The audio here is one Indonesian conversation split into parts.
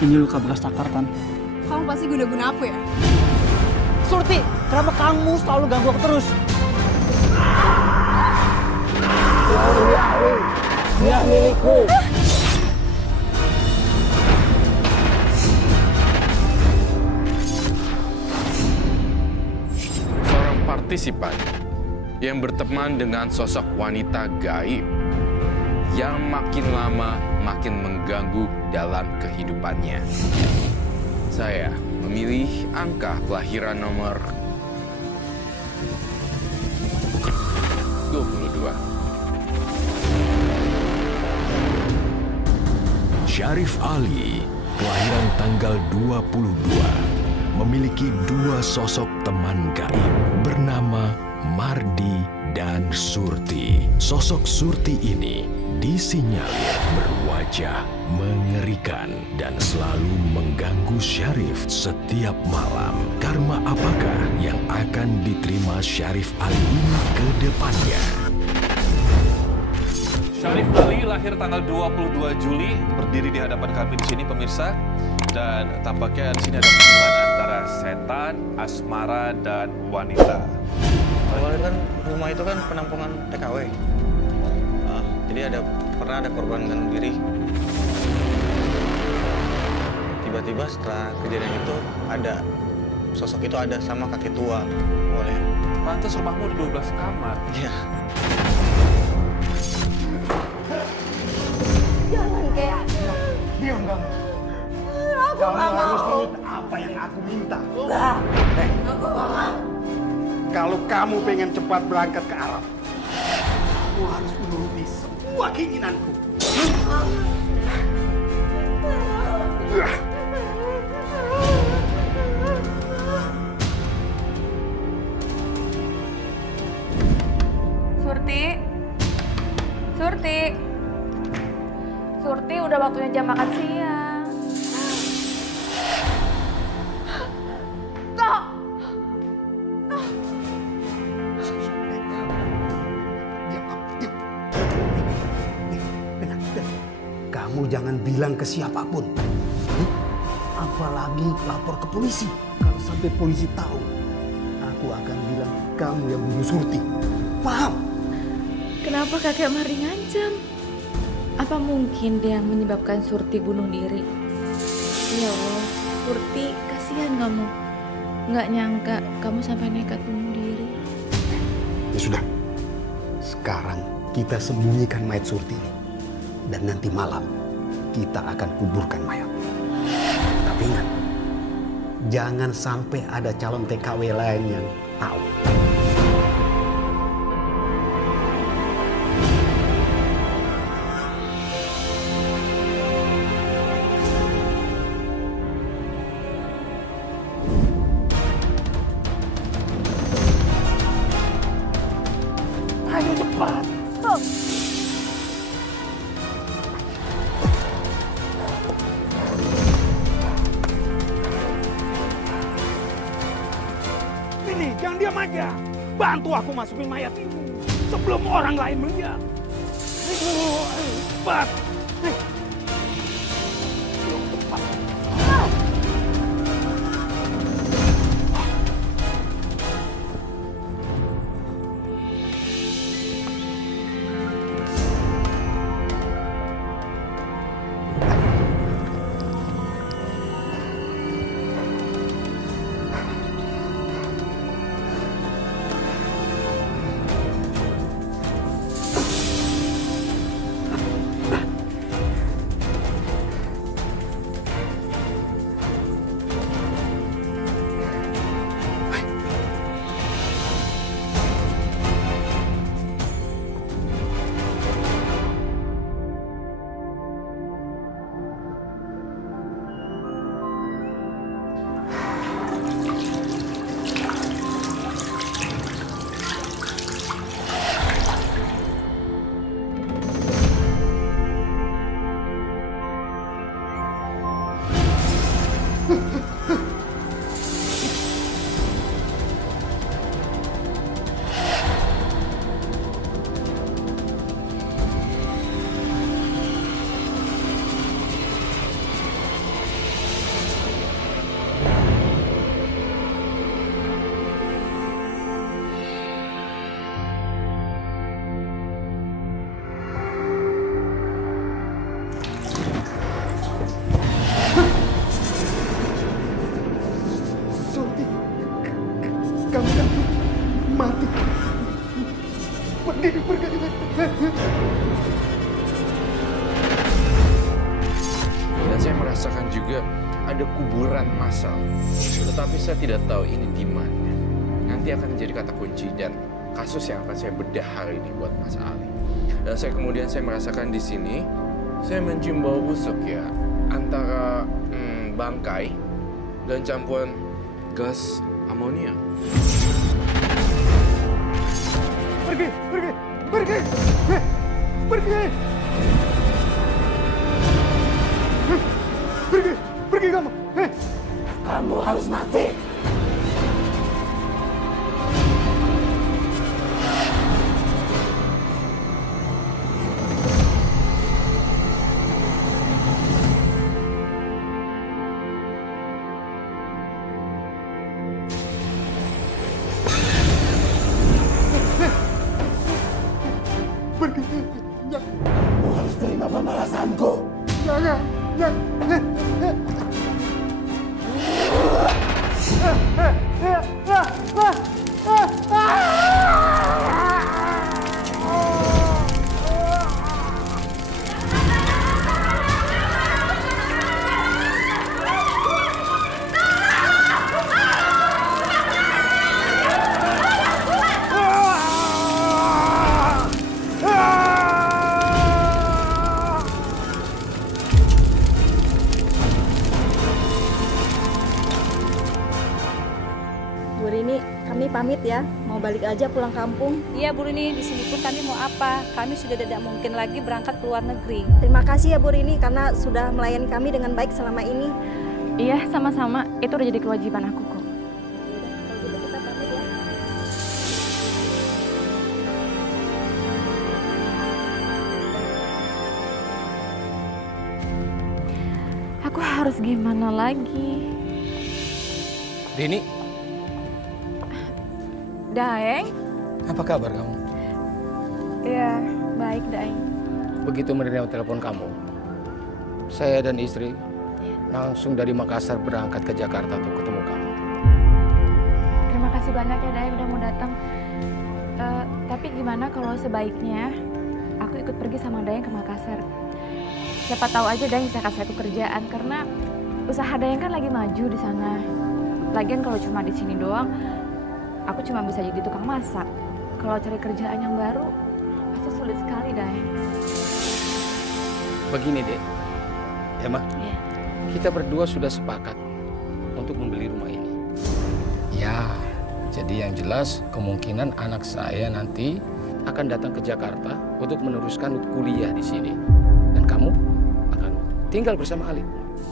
Ini luka bekas takar, Tan. Kamu pasti guna-guna aku ya? Surti, kenapa kamu selalu ganggu aku terus? Dia milikku. Seorang partisipan yang berteman dengan sosok wanita gaib yang makin lama makin mengganggu dalam kehidupannya. Saya memilih angka kelahiran nomor 22. Syarif Ali, kelahiran tanggal 22, memiliki dua sosok teman gaib bernama Mardi dan Surti. Sosok Surti ini disinyalir berwajah mengerikan dan selalu mengganggu Syarif setiap malam. Karma apakah yang akan diterima Syarif Ali ini ke depannya? Syarif Ali lahir tanggal 22 Juli, berdiri di hadapan kami di sini pemirsa. Dan tampaknya di sini ada hubungan antara setan, asmara, dan wanita. Awalnya kan rumah itu kan penampungan TKW. Jadi pernah ada korban gantung diri. Tiba-tiba setelah kejadian itu ada sosok itu ada sama kakek tua. Boleh. Pantas rumahmu ada 12 kamar. Iya. Jangan kayak. Diam kamu. Kamu harus nurut apa yang aku minta. Aku gak mau. Kalau kamu pengen cepat berangkat ke Arab, kamu harus menuruti semua keinginanku. Surti, Surti, Surti, udah waktunya jam makan siang. Kok? Kamu jangan bilang ke siapapun. Apalagi lapor ke polisi. Kalau sampai polisi tahu, aku akan bilang kamu yang bunuh Surti. Paham? Kenapa kakek Mari ngancam? Apa mungkin dia yang menyebabkan Surti bunuh diri? Ya Allah, Surti, kasihan kamu. Nggak nyangka kamu sampai nekat bunuh diri. Ya sudah. Sekarang kita sembunyikan mayat Surti ini. Dan nanti malam kita akan kuburkan mayat. Tapi ingat, jangan sampai ada calon TKW lain yang tahu. Ayo cepat. Ini, jangan diam aja. Bantu aku masukin mayat ini sebelum orang lain melihat. Ayo, cepat. Ayo, cepat. ada kuburan massal. Tetapi saya tidak tahu ini di mana. Nanti akan menjadi kata kunci dan kasus yang akan saya bedah hari ini buat Mas Ali. Dan kemudian saya merasakan di sini, saya mencium bau busuk ya, antara bangkai dan campuran gas amonia. Pergi, pergi, pergi, pergi, pergi, pergi kamu. Kamu harus mati. Kamu harus terima pembalasanku. Jangan. Bu Rini, kami pamit ya. Mau balik aja pulang kampung. Iya Bu Rini, di sini pun kami mau apa? Kami sudah tidak mungkin lagi berangkat ke luar negeri. Terima kasih ya Bu Rini karena sudah melayani kami dengan baik selama ini. Iya, sama-sama. Itu udah jadi kewajiban aku kok. Kalau gitu kita pamit ya. Aku harus gimana lagi? Rini, Daeng? apa kabar kamu? Iya, baik Daeng. Begitu menerima telepon kamu, saya dan istri langsung dari Makassar berangkat ke Jakarta untuk ketemu kamu. Terima kasih banyak ya Daeng udah mau datang. Tapi gimana kalau sebaiknya aku ikut pergi sama Daeng ke Makassar? Siapa tahu aja Daeng bisa kasih aku kerjaan karena usaha Daeng kan lagi maju di sana. Lagian kalau cuma di sini doang, aku cuma bisa jadi tukang masak. Kalau cari kerjaan yang baru, pasti sulit sekali Daeng. Begini dek, Emma, Iya. kita berdua sudah sepakat untuk membeli rumah ini. Ya, jadi yang jelas kemungkinan anak saya nanti akan datang ke Jakarta untuk meneruskan kuliah di sini. Dan kamu akan tinggal bersama Ali.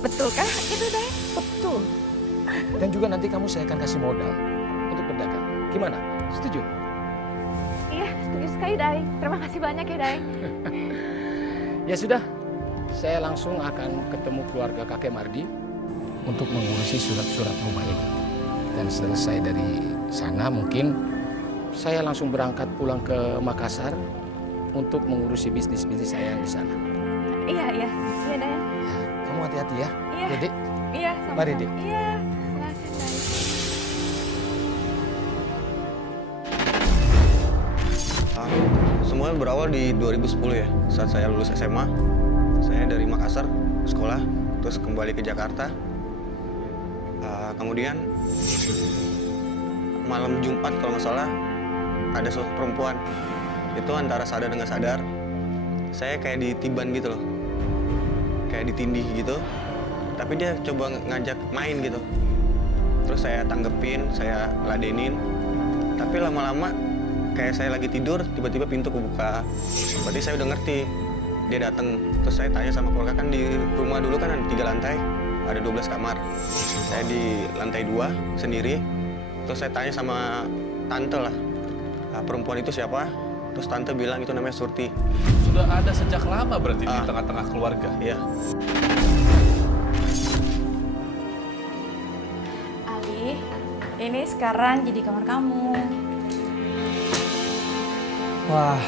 Betul kah itu Daeng? Betul. Dan juga nanti kamu saya akan kasih modal untuk berdagang. Gimana? Setuju? Iya, setuju sekali Daeng. Terima kasih banyak ya Daeng. Ya sudah, saya langsung akan ketemu keluarga kakek Mardi untuk mengurusi surat-surat rumah ini. Dan selesai dari sana mungkin saya langsung berangkat pulang ke Makassar untuk mengurusi bisnis-bisnis saya yang di sana. Iya, iya. Iya Daeng. Ya, kamu hati-hati ya, Iya. Dedek. Iya, sama-sama. Mari, Dek. Iya, makasih Daeng. Semuanya berawal di 2010 ya, saat saya lulus SMA. Saya dari Makassar sekolah, terus kembali ke Jakarta. Kemudian malam Jumat kalau nggak salah ada sosok perempuan. Itu antara sadar dengan sadar. Saya kayak ditiban gitu loh, kayak ditindih gitu. Tapi dia coba ngajak main gitu. Terus saya tanggepin, saya ladenin. Tapi lama-lama kayak saya lagi tidur, tiba-tiba pintu kebuka. Berarti saya udah ngerti. Dia datang, terus saya tanya sama keluarga, kan di rumah dulu kan ada 3 lantai, ada 12 kamar. Saya di lantai 2 sendiri. Terus saya tanya sama tante lah, perempuan itu siapa? Terus tante bilang itu namanya Surti. Sudah ada sejak lama berarti di tengah-tengah keluarga. Iya. Ali, ini sekarang jadi kamar kamu. Wah,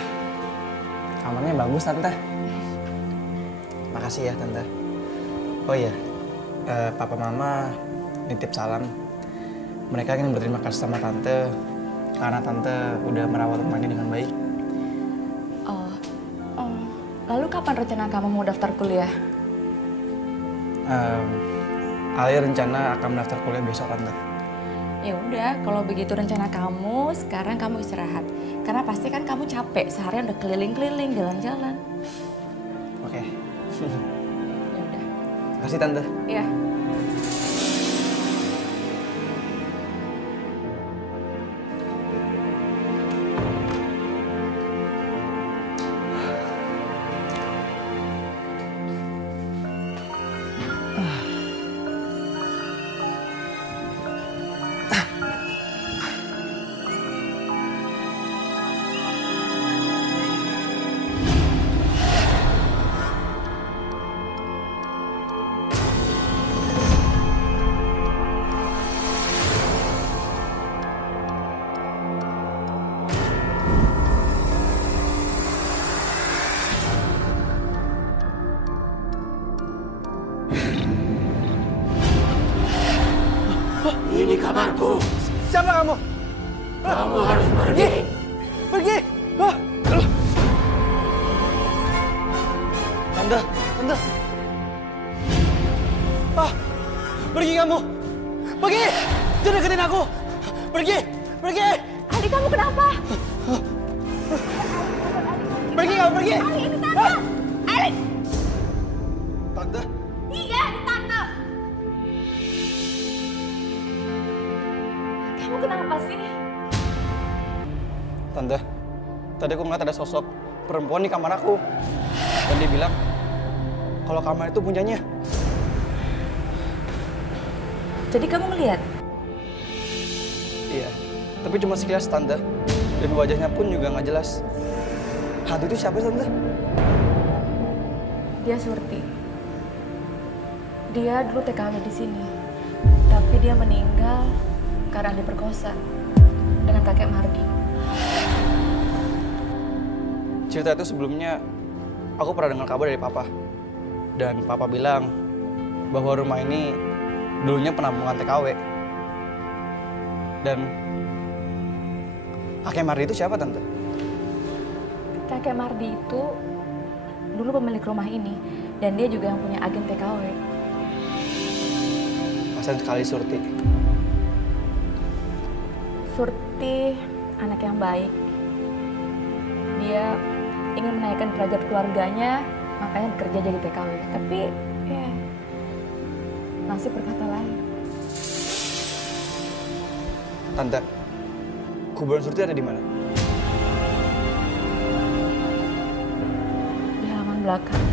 kamarnya bagus Tante. Makasih ya Tante. Oh iya, Papa Mama nitip salam. Mereka ingin berterima kasih sama Tante karena Tante udah merawat rumah ini dengan baik. Oh, lalu kapan rencana kamu mau daftar kuliah? Ali rencana akan mendaftar kuliah besok, Tante. Ya udah, kalau begitu rencana kamu, sekarang kamu istirahat. Karena pasti kan kamu capek, seharian udah keliling-keliling, jalan-jalan. Oke. Ya udah. Makasih, Tante. Iya. Ini kamarku. Siapa kamu? Kamu harus pergi. Pergi! Tante. Pergi kamu! Pergi! Jangan deketin aku! Pergi! Ali, kamu kenapa? Pergi kamu, pergi! Ali, ini Tante. Ali. Tante? Iya, ini Tante. Kamu kenapa sih? Tante, tadi aku ngeliat ada sosok perempuan di kamar aku. Dan dia bilang, kalau kamar itu punyanya. Jadi kamu ngeliat? Iya, tapi cuma sekilas, Tante. Dan wajahnya pun juga nggak jelas. Hantu itu siapa, Tante? Dia Surti. Dia dulu TKW di sini. Tapi dia meninggal karena diperkosa dengan kakek Mardi. Cerita itu sebelumnya aku pernah dengar kabar dari Papa. Dan Papa bilang bahwa rumah ini dulunya penampungan TKW. Dan kakek Mardi itu siapa, Tante? Kakek Mardi itu dulu pemilik rumah ini. Dan dia juga yang punya agen TKW. Kasian sekali Surti. Surti anak yang baik. Dia ingin menaikkan derajat keluarganya, makanya bekerja jadi TKW. Tapi ya, nasib berkata lain. Tante, kuburan Surti ada di mana? Di halaman belakang.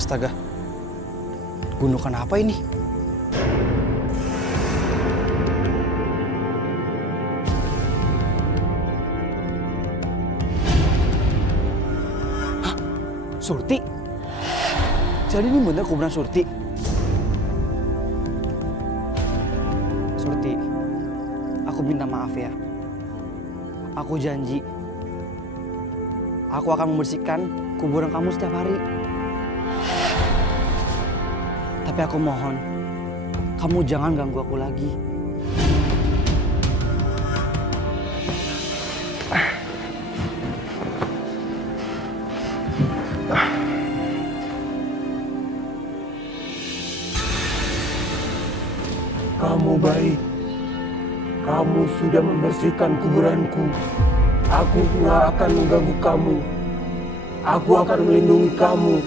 Astaga, gundukan apa ini? Hah? Surti? Jadi ini bener kuburan Surti? Surti, aku minta maaf ya. Aku janji, aku akan membersihkan kuburan kamu setiap hari. Tapi aku mohon, kamu jangan ganggu aku lagi. Kamu baik. Kamu sudah membersihkan kuburanku. Aku tidak akan mengganggu kamu. Aku akan melindungi kamu.